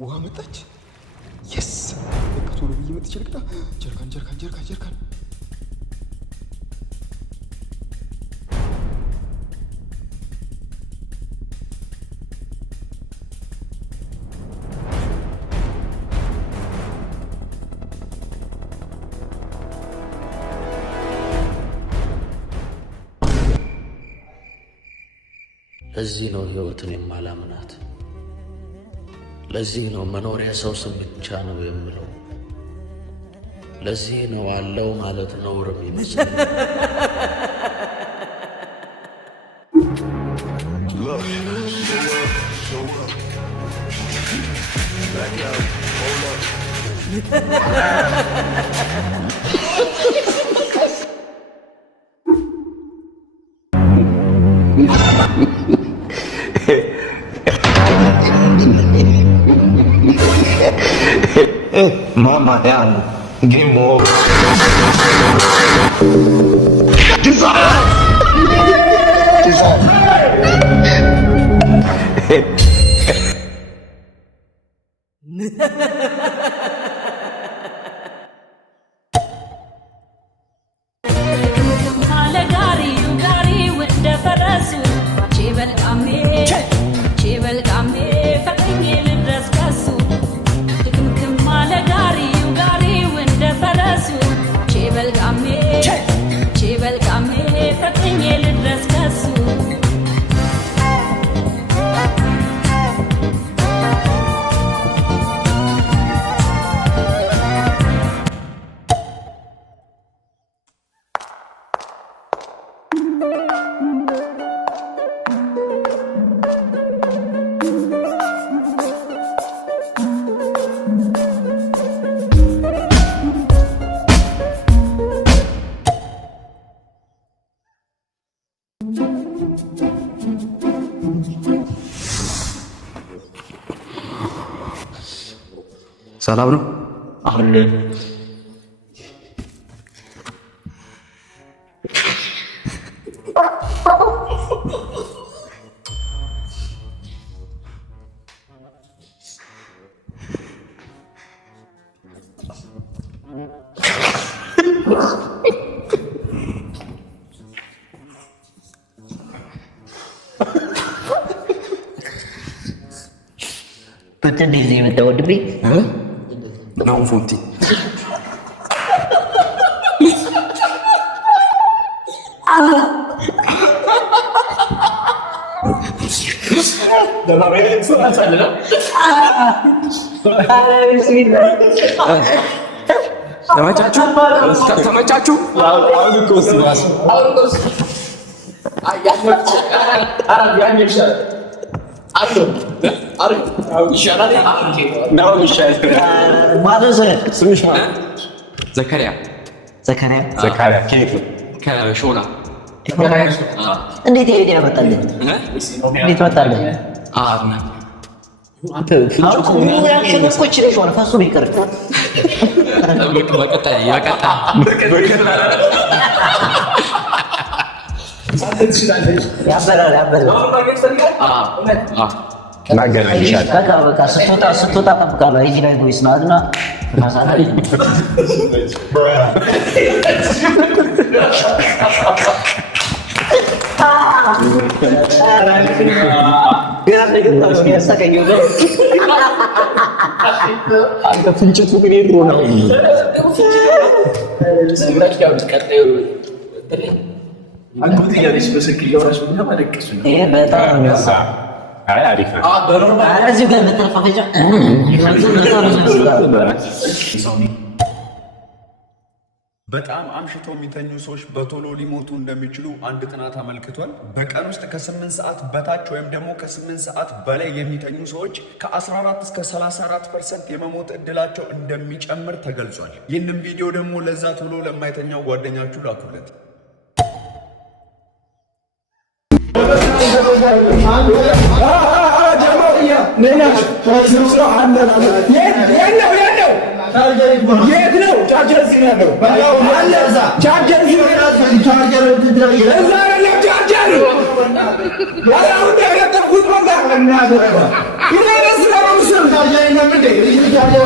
ውሃ መጣች። የስ በቃ ቶሎ ብዬ መጥቼ ልቅዳ። ጀርካን ለዚህ ነው ህይወትን የማላምናት። ለዚህ ነው መኖሪያ ሰው ስም ብቻ ነው የምለው። ለዚህ ነው አለው ማለት ነውር የሚመስል። Mama yan, game over. ሰላም ነው አለ። Betul dia betul demi. ናውን ፎንቲ ተመቻችሁ? ዘካሪያ ከሾላ እንዴት ሄደ ያመጣልኝ? እንዴት መጣልኝ? አንተ ፍንጭ ነው ፈሱ ቢቀር በቀጣ ስትወጣ ጠብቃለሁ። ይህ ላይ ቦይስ ናትና አንተ ፍንጭቱ ግን የድሮ ነው። በጣም አምሽተው የሚተኙ ሰዎች በቶሎ ሊሞቱ እንደሚችሉ አንድ ጥናት አመልክቷል። በቀን ውስጥ ከ8 ሰዓት በታች ወይም ደግሞ ከ8 ሰዓት በላይ የሚተኙ ሰዎች ከ14 እስከ 34% የመሞት እድላቸው እንደሚጨምር ተገልጿል። ይህንን ቪዲዮ ደግሞ ለዛ ቶሎ ለማይተኛው ጓደኛችሁ ላኩለት። የት ነው ቻርጀር? እዚህ ነው ያለው። ቻርጀር እዚህ ነው ያለው። ቻርጀር እዛ ነው ቻርጀር። ያው እንደገጠምኩት ወጣ እና ደረባ ይሄ ነው ቻርጀር